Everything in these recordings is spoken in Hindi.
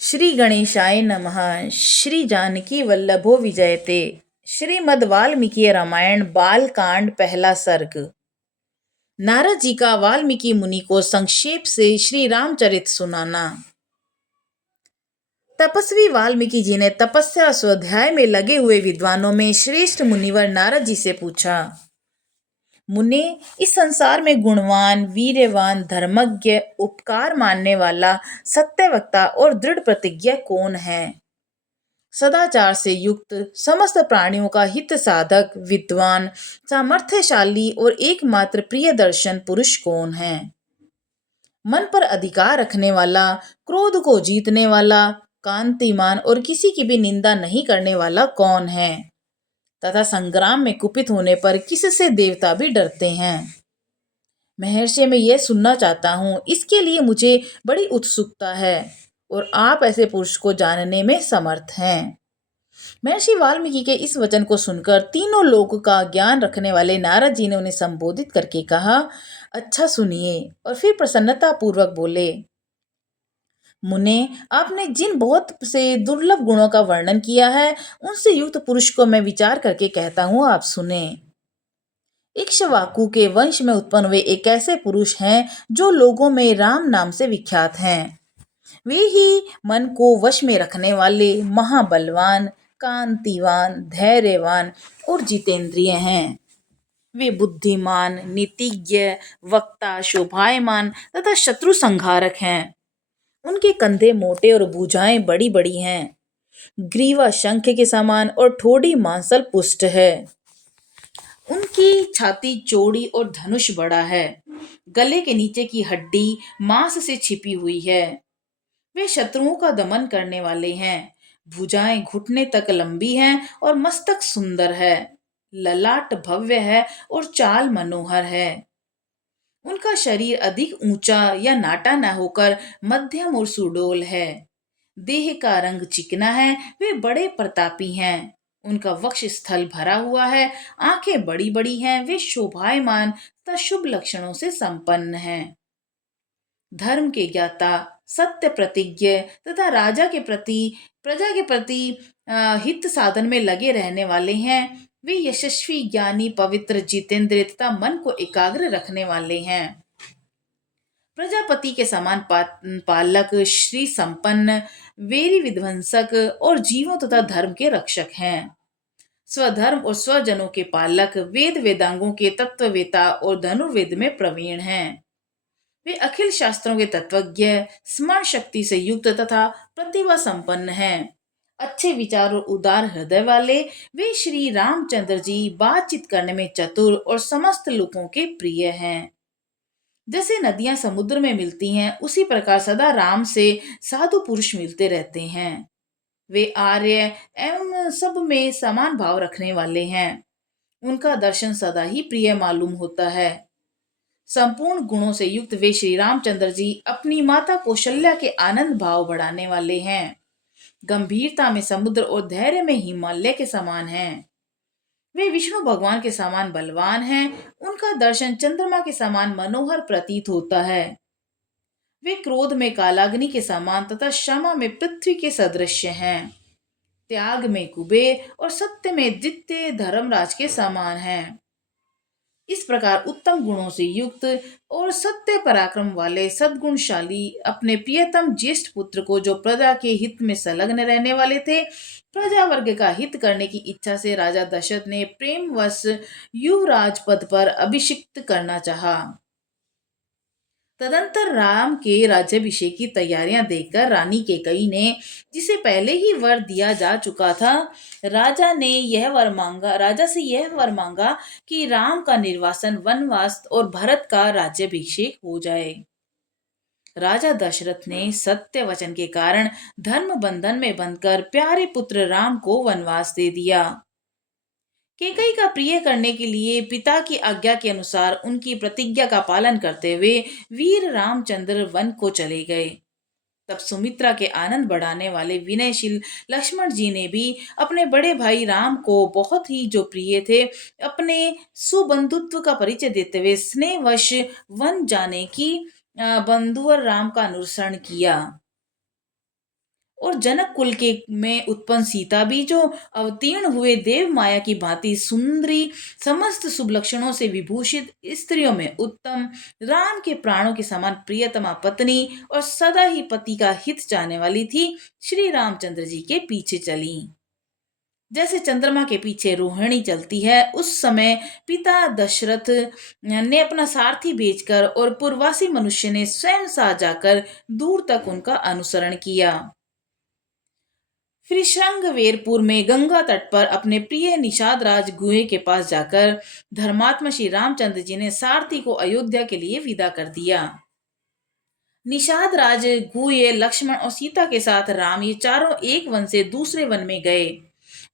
श्री गणेशाय नमः। श्री जानकी वल्लभो विजयते। श्रीमद् वाल्मीकि रामायण बालकांड पहला सर्ग। नारद जी का वाल्मीकि मुनि को संक्षेप से श्री रामचरित सुनाना। तपस्वी वाल्मीकि जी ने तपस्या स्वाध्याय में लगे हुए विद्वानों में श्रेष्ठ मुनिवर नारद जी से पूछा, मुने, इस संसार में गुणवान, वीर्यवान, धर्मज्ञ, उपकार मानने वाला, सत्यवक्ता और दृढ़ प्रतिज्ञा कौन है? सदाचार से युक्त, समस्त प्राणियों का हित साधक, विद्वान, सामर्थ्यशाली और एकमात्र प्रिय दर्शन पुरुष कौन है? मन पर अधिकार रखने वाला, क्रोध को जीतने वाला, कांतिमान और किसी की भी निंदा नहीं करने वाला कौन है? तथा संग्राम में कुपित होने पर किससे देवता भी डरते हैं? महर्षि, मैं यह सुनना चाहता हूँ, इसके लिए मुझे बड़ी उत्सुकता है और आप ऐसे पुरुष को जानने में समर्थ हैं। महर्षि वाल्मीकि के इस वचन को सुनकर तीनों लोक का ज्ञान रखने वाले नारद जी ने उन्हें संबोधित करके कहा, अच्छा सुनिए। और फिर प्रसन्नता पूर्वक बोले, मुने, आपने जिन बहुत से दुर्लभ गुणों का वर्णन किया है, उनसे युक्त पुरुष को मैं विचार करके कहता हूँ, आप सुने। इक्ष्वाकु के वंश में उत्पन्न हुए एक ऐसे पुरुष हैं जो लोगों में राम नाम से विख्यात हैं। वे ही मन को वश में रखने वाले, महाबलवान, कांतिवान, धैर्यवान और जितेंद्रिय हैं। वे बुद्धिमान, नीतिज्ञ, वक्ता, शोभायमान तथा शत्रु संहारक हैं। उनके कंधे मोटे और भुजाएं बड़ी बड़ी हैं। ग्रीवा शंख के समान और ठोड़ी मांसल पुष्ट है। उनकी छाती चौड़ी और धनुष बड़ा है। गले के नीचे की हड्डी मांस से छिपी हुई है। वे शत्रुओं का दमन करने वाले हैं। भुजाएं घुटने तक लंबी हैं और मस्तक सुंदर है। ललाट भव्य है और चाल मनोहर है। उनका शरीर अधिक ऊंचा या नाटा न होकर मध्यम और सुडौल है। देह का रंग चिकना है। वे बड़े प्रतापी हैं। उनका वक्ष स्थल भरा हुआ है। आंखें बड़ी बड़ी हैं। वे शोभायमान तथा शुभ लक्षणों से संपन्न हैं। धर्म के ज्ञाता, सत्य प्रतिज्ञ तथा राजा के प्रति, प्रजा के प्रति हित साधन में लगे रहने वाले हैं। वे यशस्वी, ज्ञानी, पवित्र, जितेंद्रिय तथा मन को एकाग्र रखने वाले हैं। प्रजापति के समान पालक, श्री संपन्न, वेरी विध्वंसक और जीवों तथा धर्म के रक्षक हैं। स्वधर्म और स्वजनों के पालक, वेद वेदांगों के तत्ववेता और धनुर्वेद में प्रवीण हैं। वे अखिल शास्त्रों के तत्वज्ञ, स्मरण शक्ति से युक्त तथा प्रतिभा संपन्न हैं। अच्छे विचार और उदार हृदय वाले वे श्री रामचंद्र जी बातचीत करने में चतुर और समस्त लोगों के प्रिय हैं। जैसे नदियां समुद्र में मिलती हैं, उसी प्रकार सदा राम से साधु पुरुष मिलते रहते हैं। वे आर्य एवं सब में समान भाव रखने वाले हैं। उनका दर्शन सदा ही प्रिय मालूम होता है। संपूर्ण गुणों से युक्त वे श्री रामचंद्र जी अपनी माता कौशल्या के आनंद भाव बढ़ाने वाले हैं। गंभीरता में समुद्र और धैर्य में हिमालय के समान हैं। वे विष्णु भगवान के समान बलवान हैं। उनका दर्शन चंद्रमा के समान मनोहर प्रतीत होता है। वे क्रोध में कालाग्नि के समान तथा क्षमा में पृथ्वी के सदृश हैं। त्याग में कुबेर और सत्य में द्वितीय धर्मराज के समान हैं। इस प्रकार उत्तम गुणों से युक्त और सत्य पराक्रम वाले सद्गुणशाली अपने प्रियतम ज्येष्ठ पुत्र को, जो प्रजा के हित में संलग्न रहने वाले थे, प्रजा वर्ग का हित करने की इच्छा से राजा दशरथ ने प्रेमवश युवराज पद पर अभिषिक्त करना चाहा। तदंतर राम के राज्याभिषेक की तैयारियां देखकर रानी कैकेयी ने, जिसे पहले ही वर दिया जा चुका था, राजा से यह वर मांगा कि राम का निर्वासन, वनवास और भरत का राज्याभिषेक हो जाए। राजा दशरथ ने सत्य वचन के कारण धर्म बंधन में बंधकर प्यारे पुत्र राम को वनवास दे दिया। कैकेयी का प्रिय करने के लिए पिता की आज्ञा के अनुसार उनकी प्रतिज्ञा का पालन करते हुए वीर रामचंद्र वन को चले गए। तब सुमित्रा के आनंद बढ़ाने वाले विनयशील लक्ष्मण जी ने भी अपने बड़े भाई राम को, बहुत ही जो प्रिय थे, अपने सुबंधुत्व का परिचय देते हुए स्नेहवश वन जाने की बंधुवर राम का अनुसरण किया। और जनक कुल के में उत्पन्न सीता भी जो अवतीर्ण हुए देव माया की भांति सुंदरी, समस्त शुभ लक्षणों से विभूषित स्त्रियों में उत्तम, राम के प्राणों के समान प्रियतमा पत्नी और सदा ही पति का हित चाहने वाली थी, श्री रामचंद्र जी के पीछे चली। जैसे चंद्रमा के पीछे रोहिणी चलती है, उस समय पिता दशरथ ने अपना सारथी भेजकर और पूर्वासी मनुष्य ने स्वयं साथ जाकर दूर तक उनका अनुसरण किया। फिर श्रृंगवेरपुर में गंगा तट पर अपने प्रिय निषाद राज गुहे के पास जाकर धर्मात्मा श्री रामचंद्र जी ने सारथी को अयोध्या के लिए विदा कर दिया। निषाद राज गुहे, लक्ष्मण और सीता के साथ राम ये चारों एक वन से दूसरे वन में गए।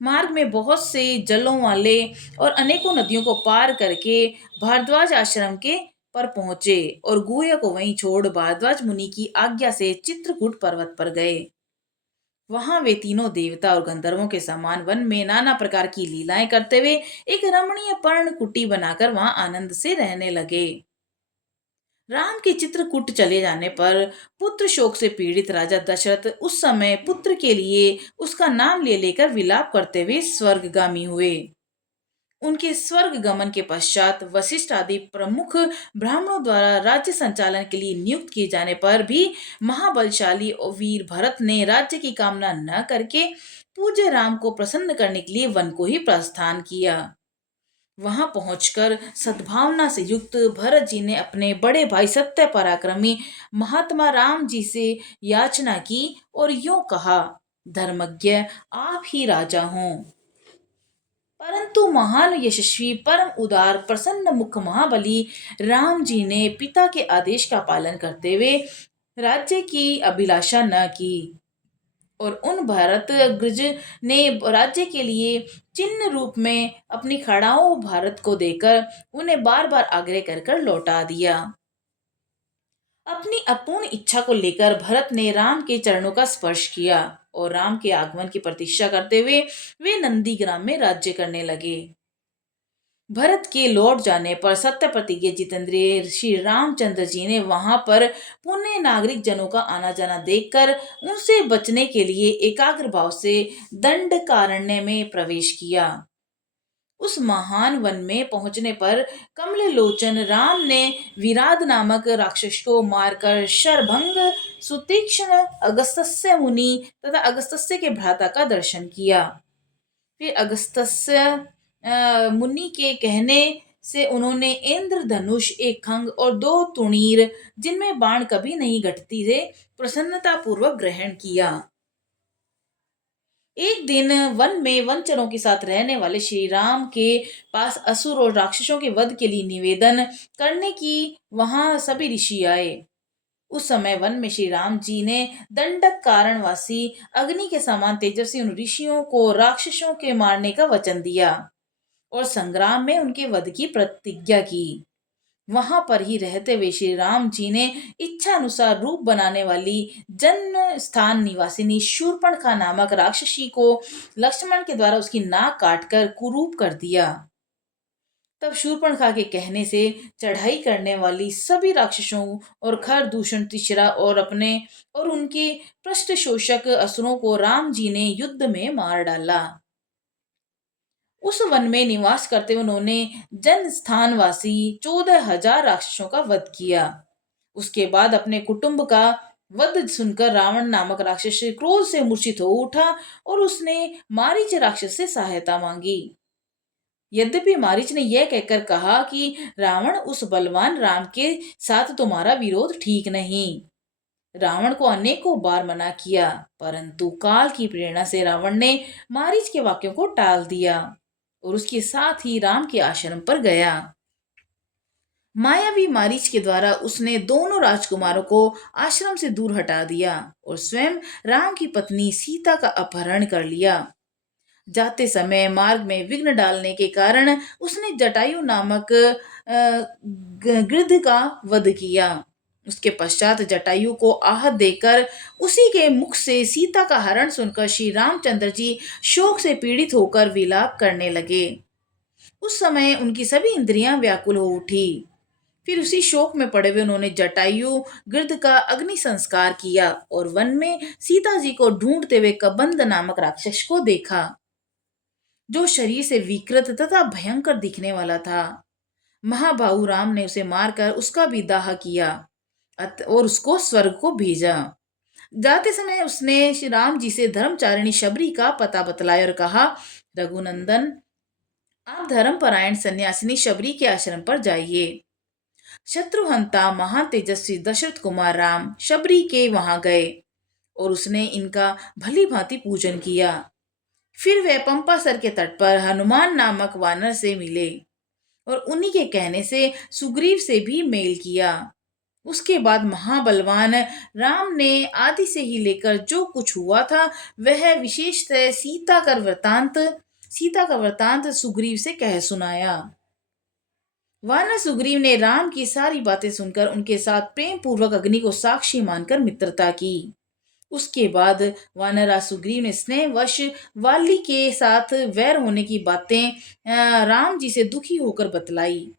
मार्ग में बहुत से जलों वाले और अनेकों नदियों को पार करके भारद्वाज आश्रम के पर पहुंचे और गुहे को वहीं छोड़ भारद्वाज मुनि की आज्ञा से चित्रकूट पर्वत पर गए। वहां वे तीनों देवता और गंधर्वों के समान वन में नाना प्रकार की लीलाएं करते हुए एक रमणीय पर्ण कुटी बनाकर वहां आनंद से रहने लगे। राम के चित्रकूट चले जाने पर पुत्र शोक से पीड़ित राजा दशरथ उस समय पुत्र के लिए उसका नाम ले लेकर विलाप करते हुए स्वर्गगामी हुए। उनके स्वर्ग गमन के पश्चात वशिष्ठ आदि प्रमुख ब्राह्मणों द्वारा राज्य संचालन के लिए नियुक्त किए जाने पर भी महाबलशाली और वीर भरत ने राज्य की कामना न करके पूज्य राम को प्रसन्न करने के लिए वन को ही प्रस्थान किया। वहां पहुंचकर सद्भावना से युक्त भरत जी ने अपने बड़े भाई सत्य पराक्रमी महात्मा राम जी से याचना की और यूं कहा, धर्मज्ञ आप ही राजा हों। परंतु महान यशस्वी परम उदार प्रसन्न मुख महाबली राम जी ने पिता के आदेश का पालन करते हुए राज्य की अभिलाषा न की और उन भरत अग्रज ने राज्य के लिए चिन्ह रूप में अपनी खड़ाओं भारत को देकर उन्हें बार बार आग्रह कर कर लौटा दिया। अपनी अपूर्ण इच्छा को लेकर भरत ने राम के चरणों का स्पर्श किया और राम के आगमन की प्रतीक्षा करते हुए वे नंदीग्राम में राज्य करने लगे। भरत के लौट जाने पर सत्य प्रतिज्ञ जितेंद्रिय श्री रामचंद्र जी ने वहां पर पुण्य नागरिक जनों का आना जाना देखकर उनसे बचने के लिए एकाग्र भाव से दंडकारण्य में प्रवेश किया। उस महान वन में पहुंचने पर कमल लोचन राम ने विराध नामक राक्षस को मारकर शरभंग, सुतीक्ष्ण, अगस्त्य मुनि तथा अगस्त्य के भ्राता का दर्शन किया। फिर अगस्त्य मुनि के कहने से उन्होंने इंद्रधनुष, एक खंग और दो तुणीर जिनमें बाण कभी नहीं घटती थे प्रसन्नता पूर्वक ग्रहण किया। एक दिन वन में वनचरों के साथ रहने वाले श्री राम के पास असुर और राक्षसों के वध के लिए निवेदन करने की वहां सभी ऋषि आए। उस समय वन में श्री राम जी ने दंडक कारणवासी अग्नि के समान तेजस्वी उन ऋषियों को राक्षसों के मारने का वचन दिया और संग्राम में उनके वध की प्रतिज्ञा की। वहां पर ही रहते हुए श्री राम जी ने इच्छा अनुसार रूप बनाने वाली जन्म स्थान निवासिनी शूर्पणखा नामक राक्षसी को लक्ष्मण के द्वारा उसकी नाक काटकर कुरूप कर दिया। तब शूर्पणखा के कहने से चढ़ाई करने वाली सभी राक्षसों और खर दूषण तिश्रा और अपने और उनके पृष्ठ शोषक असुरों को राम जी ने युद्ध में मार डाला। उस वन में निवास करते उन्होंने जन स्थानवासी 14,000 राक्षसों का वध किया। उसके बाद अपने कुटुंब का वध सुनकर रावण नामक राक्षस क्रोध से मूर्छित हो उठा और उसने मारीच राक्षस से सहायता मांगी। यद्यपि मारीच ने यह कहकर कहा कि रावण, उस बलवान राम के साथ तुम्हारा विरोध ठीक नहीं। रावण को अनेकों बार मना किया, परंतु काल की प्रेरणा से रावण ने मारीच के वाक्यों को टाल दिया और उसके साथ ही राम के आश्रम पर गया। मायावी मारीच के द्वारा उसने दोनों राजकुमारों को आश्रम से दूर हटा दिया और स्वयं राम की पत्नी सीता का अपहरण कर लिया। जाते समय मार्ग में विघ्न डालने के कारण उसने जटायु नामक गिद्ध का वध किया। उसके पश्चात जटायु को आहत देकर उसी के मुख से सीता का हरण सुनकर श्री रामचंद्र जी शोक से पीड़ित होकर विलाप करने लगे। उस समय उनकी सभी इंद्रियां व्याकुल हो उठी। फिर उसी शोक में पड़े हुए उन्होंने जटायु गिर्द का अग्नि संस्कार किया और वन में सीता जी को ढूंढते हुए कबंद नामक राक्षस को देखा, जो शरीर से विकृत तथा भयंकर दिखने वाला था। महाबाहु राम ने उसे मारकर उसका भी दाह किया और उसको स्वर्ग को भेजा। जाते समय उसने श्री राम जी से धर्मचारिणी शबरी का पता बतलाया और कहा, रघुनंदन, आप धर्मपरायण सन्यासिनी शबरी के आश्रम पर जाइए। शत्रुहंता महान तेजस्वी दशरथ कुमार राम शबरी के वहां गए और उसने इनका भली भांति पूजन किया। फिर वे पंपासर के तट पर हनुमान नामक वानर से मिले और उन्हीं के कहने से सुग्रीव से भी मेल किया। उसके बाद महाबलवान राम ने आदि से ही लेकर जो कुछ हुआ था वह विशेषतः सीता का वृतांत सुग्रीव से कह सुनाया। वानर सुग्रीव ने राम की सारी बातें सुनकर उनके साथ प्रेम पूर्वक अग्नि को साक्षी मानकर मित्रता की। उसके बाद वानरा सुग्रीव ने स्नेहवश वाली के साथ वैर होने की बातें राम जी से दुखी होकर बतलाई।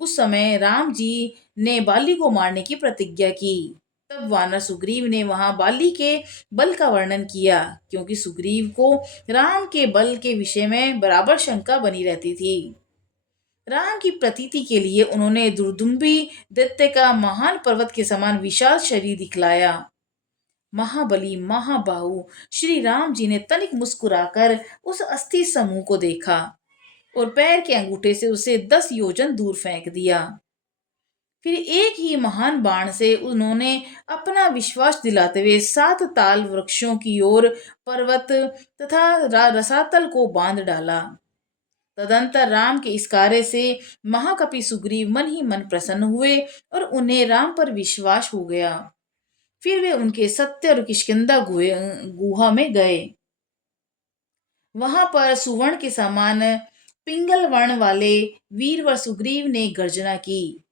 उस समय राम जी ने बाली को मारने की प्रतिज्ञा की। तब वानर सुग्रीव ने वहां बाली के बल का वर्णन किया, क्योंकि सुग्रीव को राम के बल के विषय में बराबर शंका बनी रहती थी। राम की प्रतीति के लिए उन्होंने दुर्दुम्बी दैत्य का महान पर्वत के समान विशाल शरीर दिखलाया। महाबली महाबाहु श्री राम जी ने तनिक मुस्कुराकर उस अस्थि समूह को देखा और पैर के अंगूठे से उसे 10 योजन दूर फेंक दिया। फिर एक ही महान बाण से उन्होंने अपना विश्वास दिलाते हुए 7 ताल वृक्षों की ओर पर्वत तथा रसातल को बांध डाला। तदंतर राम के इस कार्य से महाकपि सुग्रीव मन ही मन प्रसन्न हुए और उन्हें राम पर विश्वास हो गया। फिर वे उनके सत्य और किष्किंधा गुहा में गए। वहां पर सुवर्ण के समान पिंगल वर्ण वाले वीरवर सुग्रीव ने गर्जना की।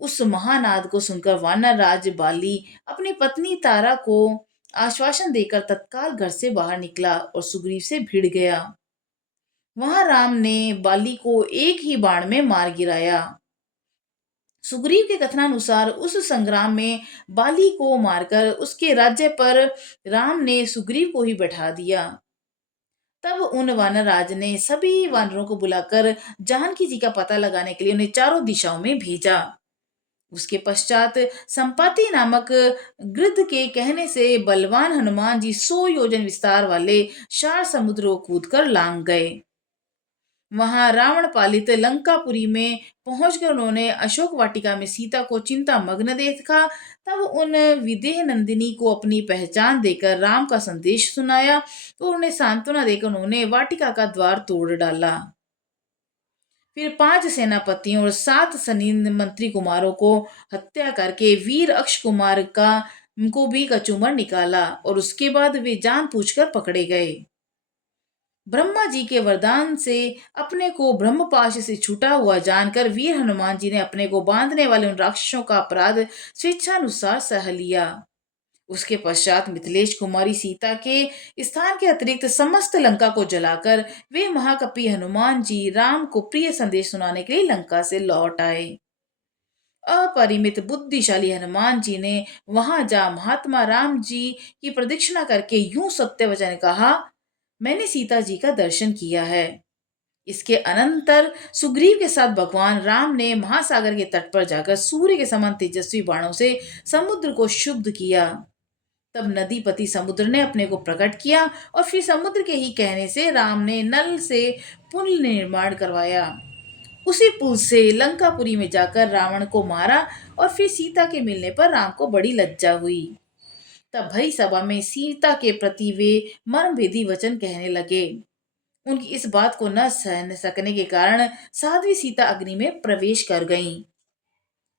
उस महानाद को सुनकर वानर राज बाली अपनी पत्नी तारा को आश्वासन देकर तत्काल घर से बाहर निकला और सुग्रीव से भिड़ गया। वहां राम ने बाली को एक ही बाण में मार गिराया। सुग्रीव के कथनानुसार उस संग्राम में बाली को मारकर उसके राज्य पर राम ने सुग्रीव को ही बैठा दिया। तब उन वानरराज ने सभी वानरों को बुलाकर जानकी जी का पता लगाने के लिए उन्हें चारों दिशाओं में भेजा। उसके पश्चात संपाति नामक गृध्र के कहने से बलवान हनुमान जी 100 योजन विस्तार वाले शार समुद्र को कूदकर लांग गए। वहां रावण पालित लंकापुरी में पहुंचकर उन्होंने अशोक वाटिका में सीता को चिंता मग्न देखा। तब उन विदेह नंदिनी को अपनी पहचान देकर राम का संदेश सुनाया तो उन्हें सांत्वना देकर उन्होंने वाटिका का द्वार तोड़ डाला। फिर 5 सेनापतियों और 7 सनीन मंत्री कुमारों को हत्या करके वीर अक्ष कुमार को भी कचूमर निकाला और उसके बाद वे जान पूछकर पकड़े गए। ब्रह्मा जी के वरदान से अपने को ब्रह्मपाश से छूटा हुआ जानकर वीर हनुमान जी ने अपने को बांधने वाले उन राक्षसों का अपराध स्वेच्छानुसार सह लिया। उसके पश्चात मिथिलेश कुमारी सीता के स्थान के अतिरिक्त समस्त लंका को जलाकर वे महाकपि हनुमान जी राम को प्रिय संदेश सुनाने के लिए लंका से लौट आए। अपरिमित बुद्धिशाली हनुमान जी ने वहां जा महात्मा राम जी की प्रदक्षिणा करके यूं सत्य वचन कहा, मैंने सीता जी का दर्शन किया है। इसके अनंतर सुग्रीव के साथ भगवान राम ने महासागर के तट पर जाकर सूर्य के समान तेजस्वी बाणों से समुद्र को शुद्ध किया। तब नदीपति समुद्र ने अपने को प्रकट किया और फिर समुद्र के ही कहने से राम ने नल से पुल निर्माण करवाया। उसी पुल से लंकापुरी में जाकर रावण को मारा और फिर सीता के मिलने पर राम को बड़ी लज्जा हुई। तब भरी सभा में सीता के प्रति वे मर्मभेदी वचन कहने लगे। उनकी इस बात को न सहन सकने के कारण साध्वी सीता अग्नि में प्रवेश कर गईं।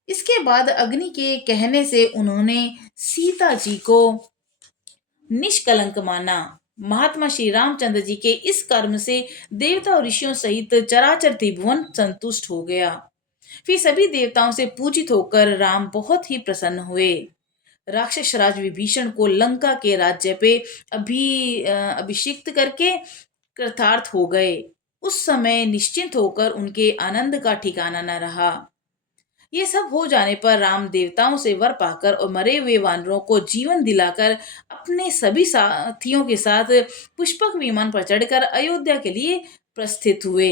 इसके बाद अग्नि के कहने से उन्होंने सीता जी को निष्कलंक माना। महात्मा श्री रामचंद्र जी के इस कर्म से देवता और ऋषियों सहित चराचर त्रिभुवन संतुष्ट हो गया। फिर सभी देवताओं से पूजित होकर राम बहुत ही प्रसन्न हुए। राक्षस राज विभीषण को लंका के राज्य पे अभिषिक्त करके कृतार्थ हो गए। उस समय निश्चिंत होकर उनके आनंद का ठिकाना न रहा। ये सब हो जाने पर राम देवताओं से वर पाकर और मरे हुए वानरों को जीवन दिलाकर अपने सभी साथियों के साथ पुष्पक विमान पर चढ़कर अयोध्या के लिए प्रस्थित हुए।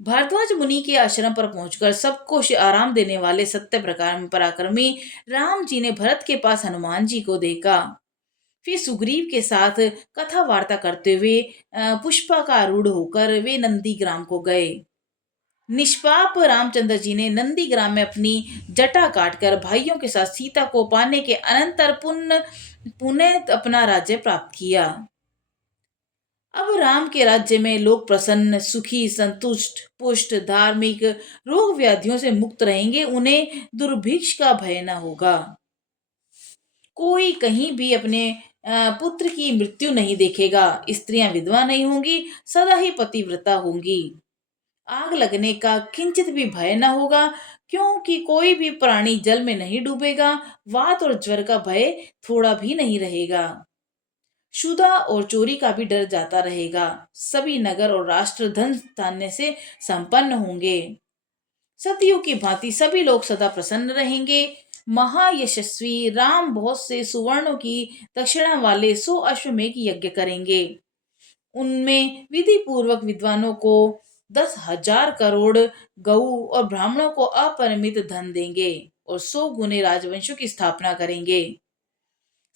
भारद्वाज मुनि के आश्रम पर पहुंचकर सबको आराम देने वाले सत्य प्रकार पराक्रमी राम जी ने भरत के पास हनुमान जी को देखा। फिर सुग्रीव के साथ कथा वार्ता करते हुए पुष्पकारूढ़ होकर वे नंदीग्राम को गए। निष्पाप रामचंद्र जी ने नंदीग्राम में अपनी जटा काटकर भाइयों के साथ सीता को पाने के अनंतर पुनः अपना राज्य प्राप्त किया। अब राम के राज्य में लोग प्रसन्न, सुखी, संतुष्ट, पुष्ट, धार्मिक, रोग व्याधियों से मुक्त रहेंगे। उन्हें दुर्भिक्ष का भय न होगा। कोई कहीं भी अपने पुत्र की मृत्यु नहीं देखेगा। स्त्रियां विधवा नहीं होंगी, सदा ही पतिव्रता होंगी। आग लगने का किंचित भी भय न होगा, क्योंकि कोई भी प्राणी जल में नहीं डूबेगा। वात और ज्वर का भय थोड़ा भी नहीं रहेगा। क्षुधा और चोरी का भी डर जाता रहेगा। सभी नगर और राष्ट्र धन धान्य से संपन्न होंगे। सतियों की भांति सभी लोग सदा प्रसन्न रहेंगे। महायशस्वी राम बहुत से सुवर्णों की दक्षिणा वाले 100 अश्वमेघ यज्ञ करेंगे। उनमें विधि पूर्वक विद्वानों को 10,000 करोड़ गऊ और ब्राह्मणों को अपरिमित धन देंगे और 100 गुने राजवंशों की स्थापना करेंगे।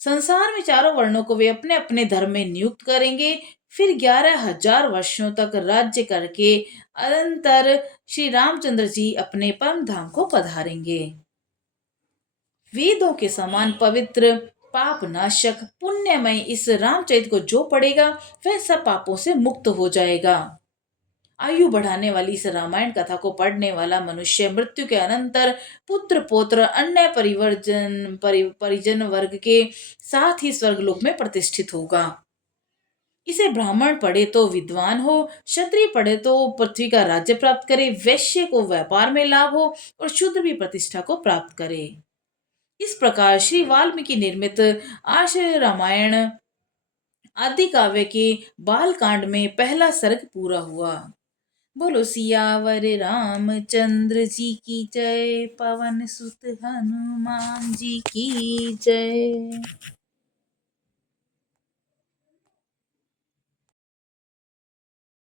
संसार में चारों वर्णों को वे अपने अपने धर्म में नियुक्त करेंगे। फिर 11,000 वर्षों तक राज्य करके अनंतर श्री रामचंद्र जी अपने परम धाम को पधारेंगे। वेदों के समान पवित्र, पाप नाशक, पुण्यमय इस रामचरित को जो पढ़ेगा वह सब पापों से मुक्त हो जाएगा। आयु बढ़ाने वाली इस रामायण कथा को पढ़ने वाला मनुष्य मृत्यु के अनंतर पुत्र पौत्र अन्य परिजन वर्ग के साथ ही स्वर्गलोक में प्रतिष्ठित होगा। इसे ब्राह्मण पढ़े तो विद्वान हो, क्षत्रिय पढ़े तो पृथ्वी का राज्य प्राप्त करे, वैश्य को व्यापार में लाभ हो और शूद्र भी प्रतिष्ठा को प्राप्त करे। इस प्रकार श्री वाल्मीकि निर्मित आश्रय रामायण आदि काव्य के बाल कांड में पहला सर्ग पूरा हुआ। बोलो सियावर रामचंद्र जी की जय, पवन सुत हनुमान जी की जय।